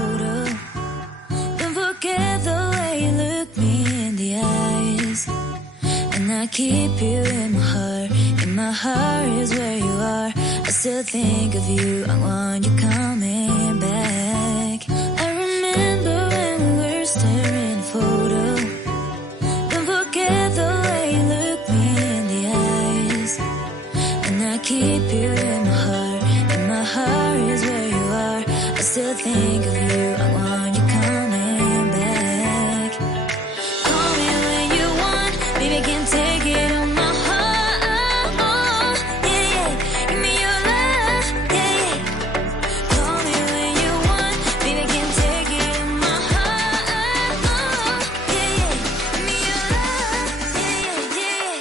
photo. Don't forget the way you look me in the eyes. And I keep you in my heart. In my heart is where you are. I still think of you. I want you coming back. I remember when we were staring at a photo. Don't forget the way you look me in the eyes. And I keep you in my heart. In my heart is where you are. I still think of you. I want you coming back. Call me when you want. Baby, I can take it on my heart. Yeah, yeah. Give me your love. Yeah, yeah. Call me when you want. Baby, I can take it on my heart. Yeah, yeah. Give me your love. Yeah, yeah,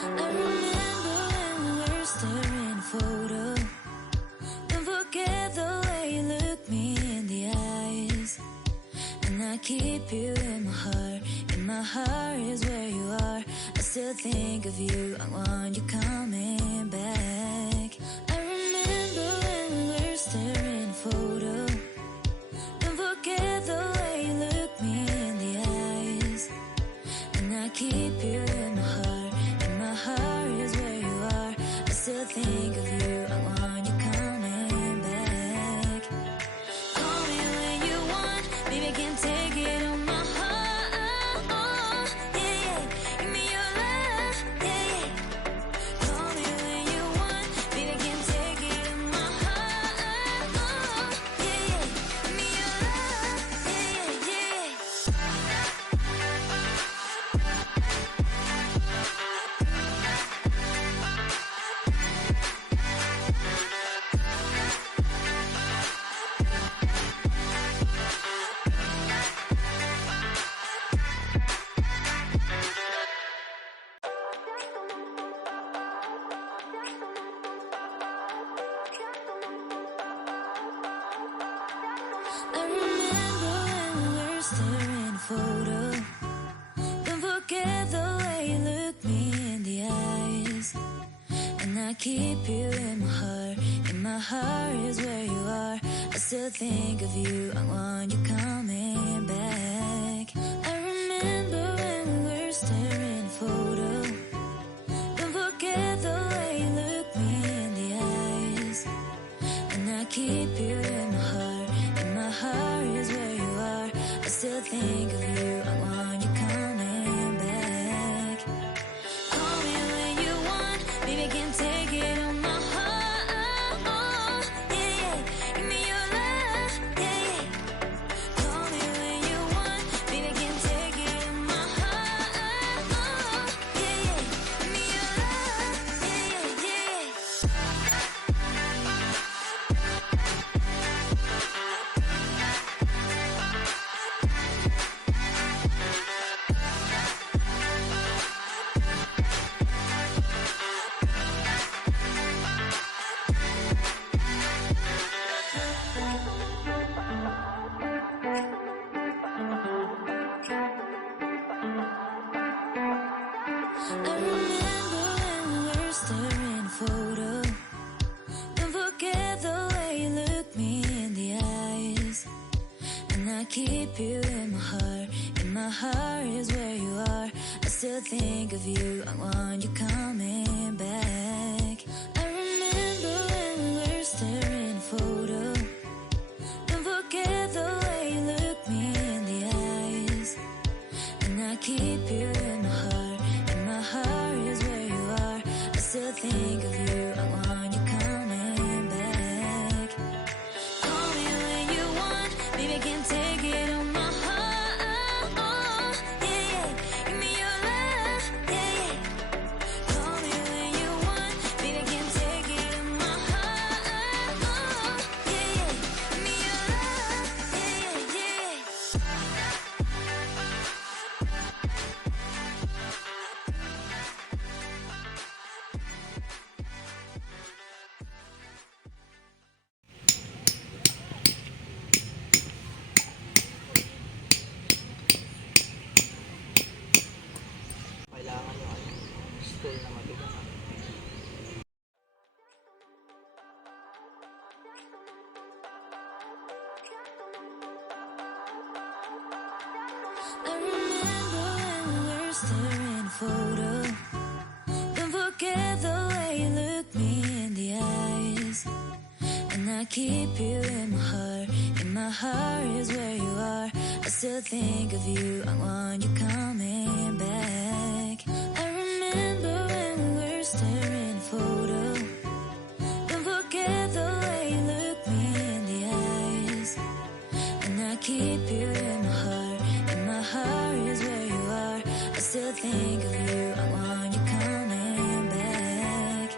I remember when we were staring at a photo. Don't forget the way you look me in the eyes. And I keep you in my heart. In my heart is where you are. I still think of you. I want you coming back. I remember when we were staring at a photo. Don't forget the way you look me in the eyes. And I keep you in my heart. In my heart is where you are. I still think of you. I want you coming back. Call me when you want. Baby, I can take it on my heart. Yeah, yeah. Give me your love. Yeah, yeah. Call me when you want. Baby, I can take it on my heart. Yeah, yeah. Give me your love. Yeah, yeah, yeah. I remember when we were staring at a photo. Don't forget the way you look me in the eyes. And I keep you in my heart. In my heart is where you are. I still think of you. I want you coming back. I remember when we were staring at a photo. Don't forget the way you look me in the eyes. And I keep you in my heart. In my heart is where you are. I still think of you. I want you coming back. Call me when you want. Baby, I can take it on my heart. Yeah, yeah. Give me your love. Yeah, yeah. Call me when you want. Baby, I can take it on my heart. Yeah, yeah. Give me your love. Yeah, yeah. I remember when we were staring at a photo. Don't forget the way you look me in the eyes. And I keep you in my heart. In my heart is where you are. I still think of you. I want you coming back. I remember when we were staring at a photo. Don't forget the way you look me in the eyes. And I keep you in my heart. In my heart is where you are. I still think of you. I want you coming back. Call me when you want. Baby, I can take it on my heart. Yeah, yeah. Give me your love. Yeah, yeah. Call me when you want. Baby, I can take it on my heart. Yeah, yeah. Give me your love. Yeah, yeah. school na matigas. I remember when we were staring a photo. Don't forget the way you look me in the eyes. And I keep you in my heart. In my heart is where you are. I still think of you. I want you coming back. I remember when we were staring a photo. Don't forget the way you look me in the eyes. And I keep you in my heart. In my heart is where you are. I still think of you. I want you coming back.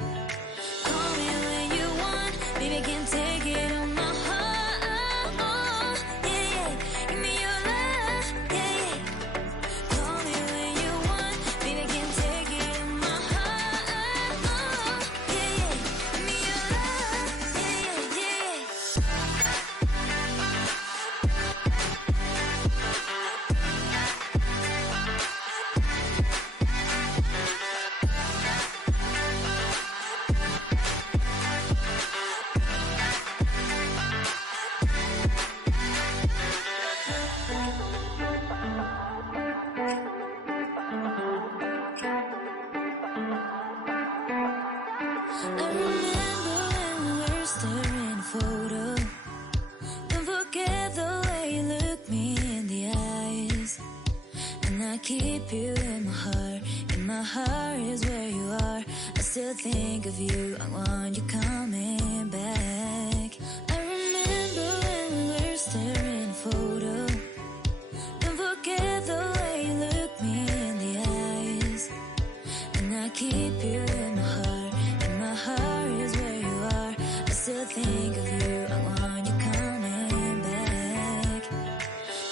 Call me when you want. Baby, I can take it on my heart. Yeah, yeah. Give me your love. Yeah, yeah. Call me when you want. Baby, I can take it on my heart. Yeah, yeah. Give me your love. Yeah, yeah, yeah. I remember when we were staring a photo. Don't forget the way you look me in the eyes. And I keep you in my heart. In my heart is where you are. I still think of you. I want you coming back. I remember when we were staring a photo. Don't forget the way you look me in the eyes. And I keep you in my heart. In my heart is where you are. I still think of you. I want you coming back.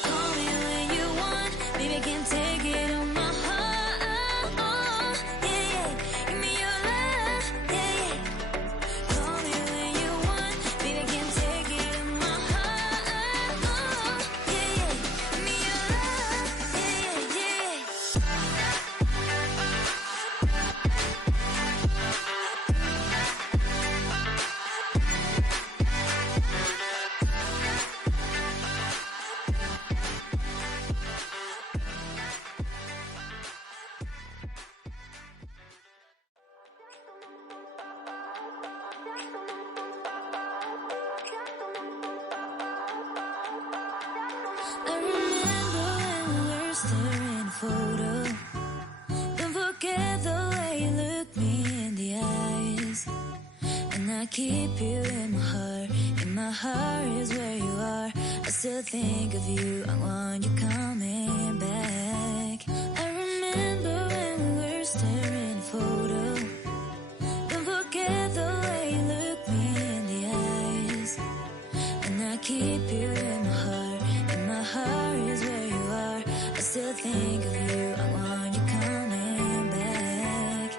Call me when you want. Baby, I can take it on my heart. Yeah, yeah. Give me your love. Yeah, yeah. Call me when you want. Baby, I can take it on my heart. Yeah, yeah. Give me your love. Yeah, yeah, yeah. I remember when we were staring a photo. Don't forget the way you look me in the eyes. And I keep you in my heart. In my heart is where you are. I still think of you. I want you coming back. I remember when we were staring a photo. Don't forget the way you look me in the eyes. And I keep you in my heart. In my heart is where you are. I still think of you. I want you coming back.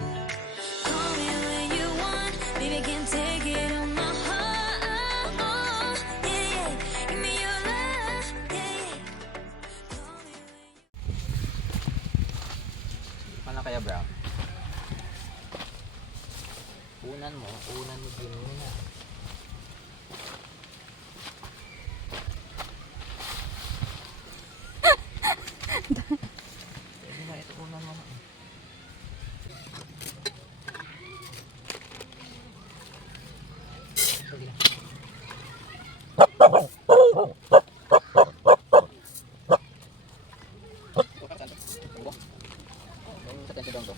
Call me when you want. Baby, I can take it on my heart. Yeah, yeah. Give me your love. Yeah, yeah. Call me when you Ano kaya, bro? Unan mo din muna. Pwede ba ito unan mo? Sige lang. Sa tento doon to.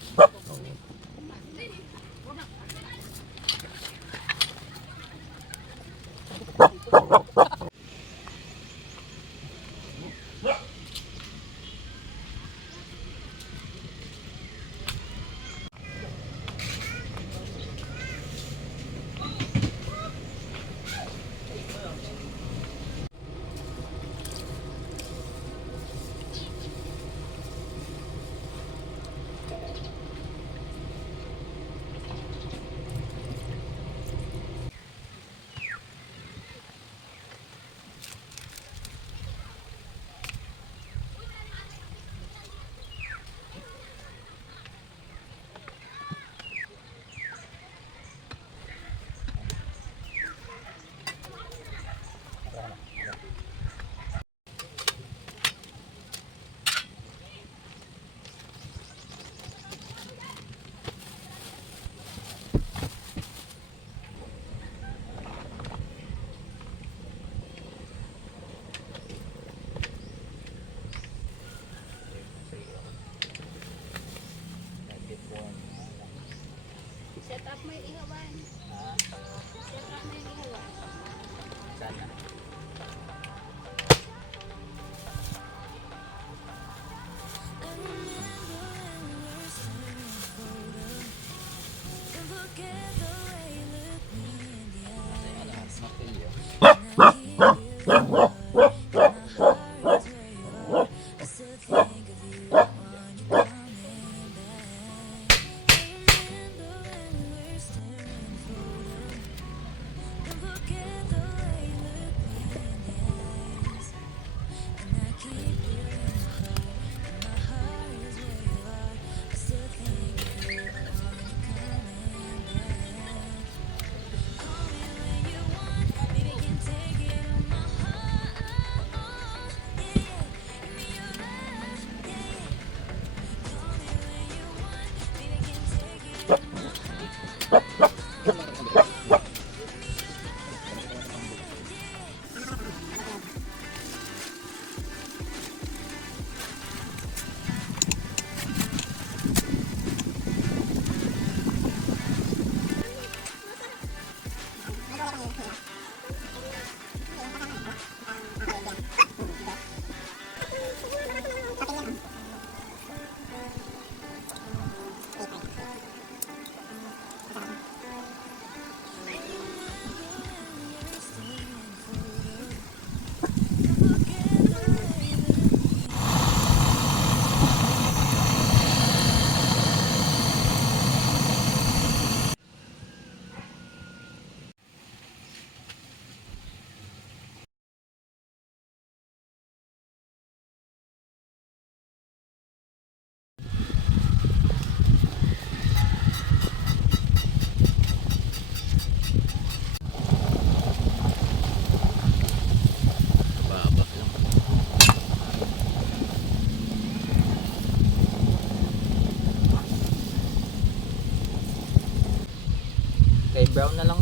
Brown na lang.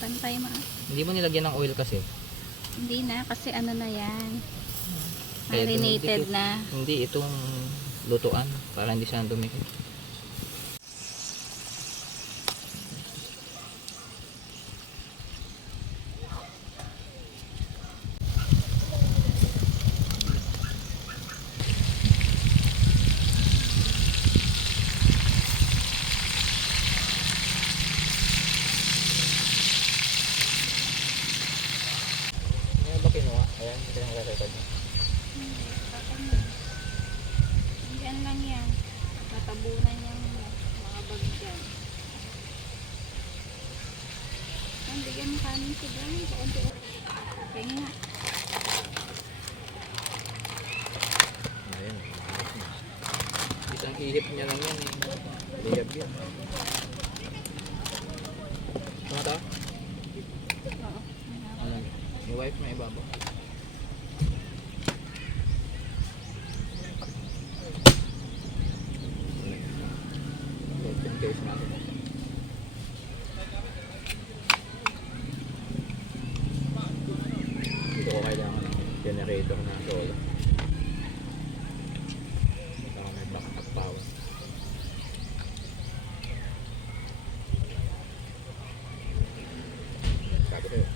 Pantay mo. Hindi mo nilagyan ng oil kasi. Hindi na, kasi ano na yan. Kaya Marinated na. Hindi, itong lutuan. Para hindi siya dumikit. Ano ba kinuha? Ayan, ito yung record niya. Yan lang yan. Tatabunan yung mga bag dyan. Ang bigyan mo kanin si Brian. Kaunti-unti. Okay nga. Ayan. Isang ihip niya lang yan eh. Liyab yan. Ano to? Oo. Ano? May wife na ibabaw. Yung case natin. Dito ko kailangan ng generator na solar. Baka may backup power. Sabi ko yun.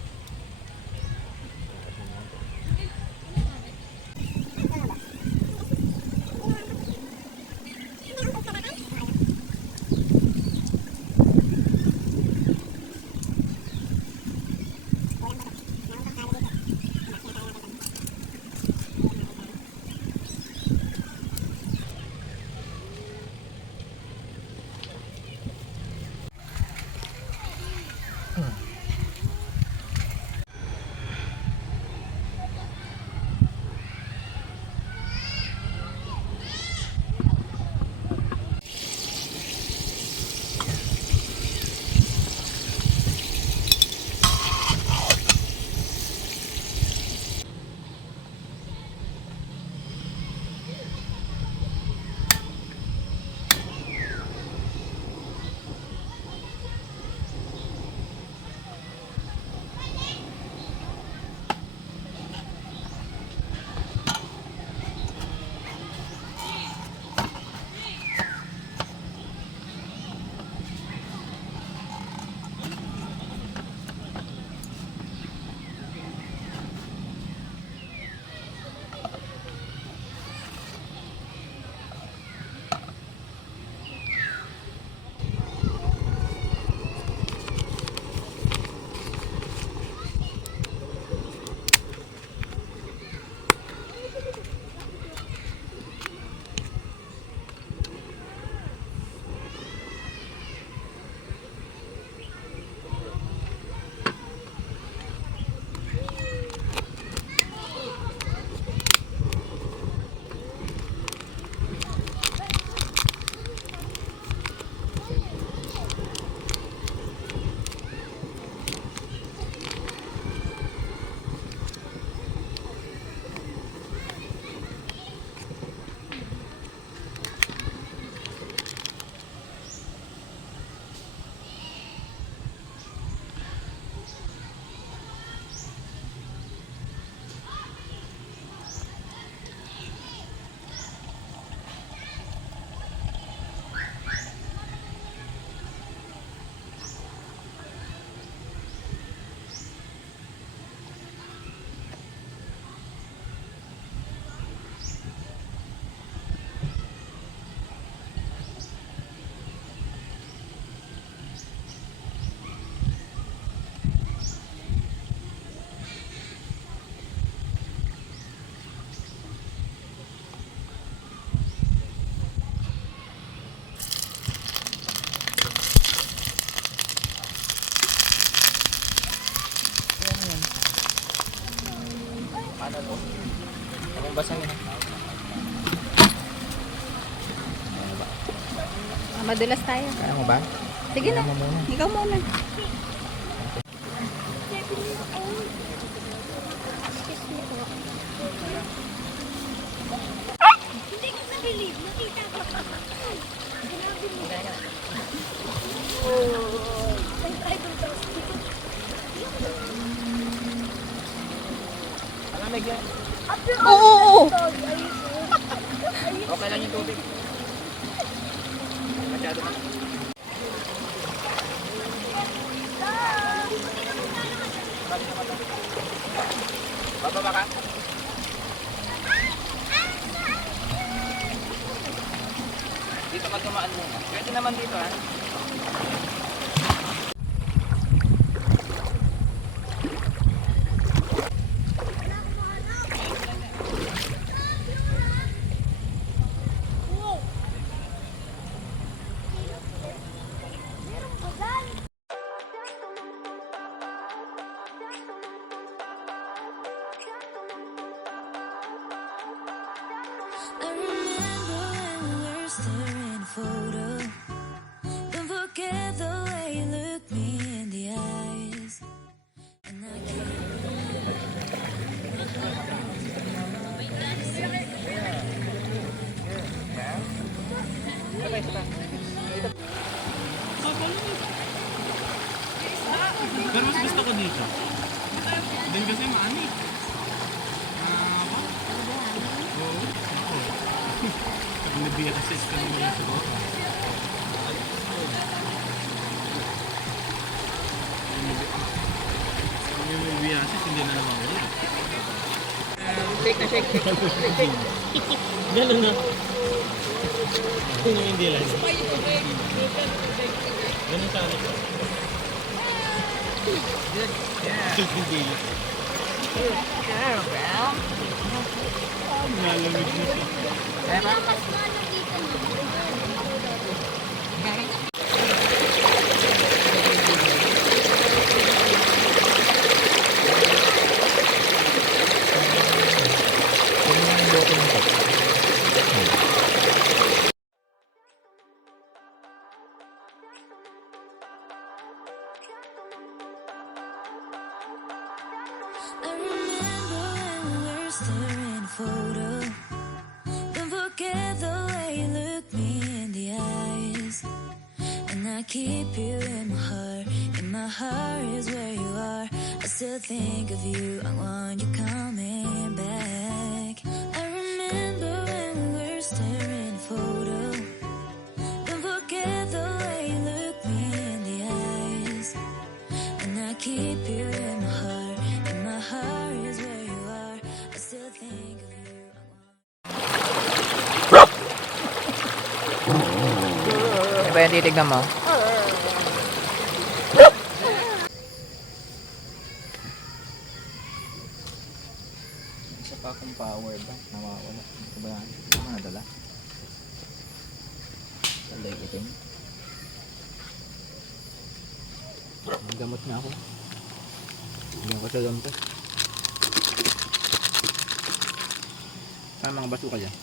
Ano to? Anong basahin na? Ano ba? Madulas tayo. Kaya mo ba? Sige na. Kaya mo muna. Ikaw muna. malamig yan. Oo! Okay lang yung tubig. Masyado na. Bababa ka? Dito ka tumaan muna. Pwede naman dito ha. I remember when we were staring a photo. Don't forget the way you look me in the eyes. And I can't. Pero mas gusto ko dito. Doon kasi maani. Oo. Ako. Pag nabiya kasi sa mga siguro. Yung nabiya kasi hindi na naman wala. Shake na shake. Ganun na. Kung hindi lang. Ganun sa akin. Hindi. Malamig na siya. I remember when we were staring a photo. Don't forget the way you look me in the eyes. And I keep you in my heart. In my heart is where you are. I still think of you. I want you coming back. I remember when we were staring a photo. Don't forget the way you look me in the eyes. And I keep you in my heart. In my heart is where you are. I still think of you. Ano ba yung titignan mo? Isa pa akong power bank. Nawawala. Ito ba yan? Ito ba nadala? Talay itim. Ang gamot na ako. Hindi ako sa gamot. Saan mga basuka dyan?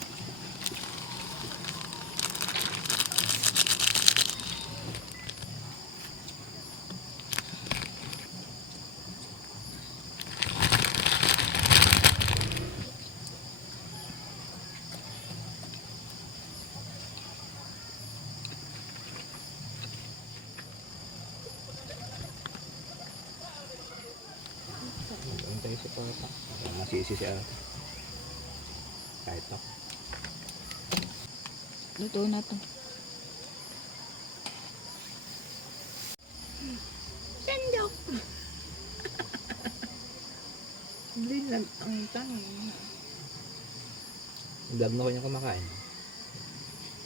Tayo sa pata. Masisi siya. Kahit to. Luto na to. Sandok! Hindi lang ang tanong. Vlog mo ko yung kumakain.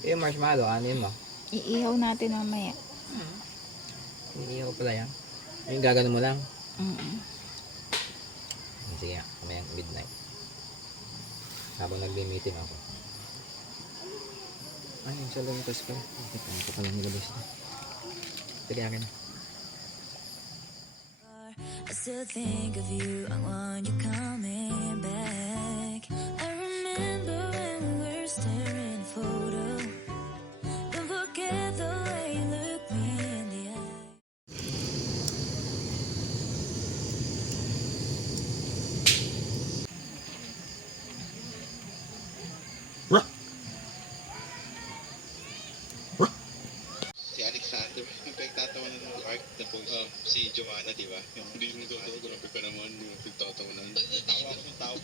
Yung marshmallow, anin mo? Iihaw natin mamaya. Iniiyaw ko pala yan. Yung gagano mo lang. Sige nga, kamayang midnight. Habang nagbi-meeting ako. Ay, yung sa lampas pala. Ano ko pala nilabas na. Sige akin na. I still think of you. I want you coming back. I remember when we were staring a photo. Don't forget the way you look me in the eye. Si Alexander, yung pagtatawanan ng Ark na po si Joanna, di ba? Yung hindi mo daw, grabe ka naman, yung pagtatawanan. Tawa ko, tao,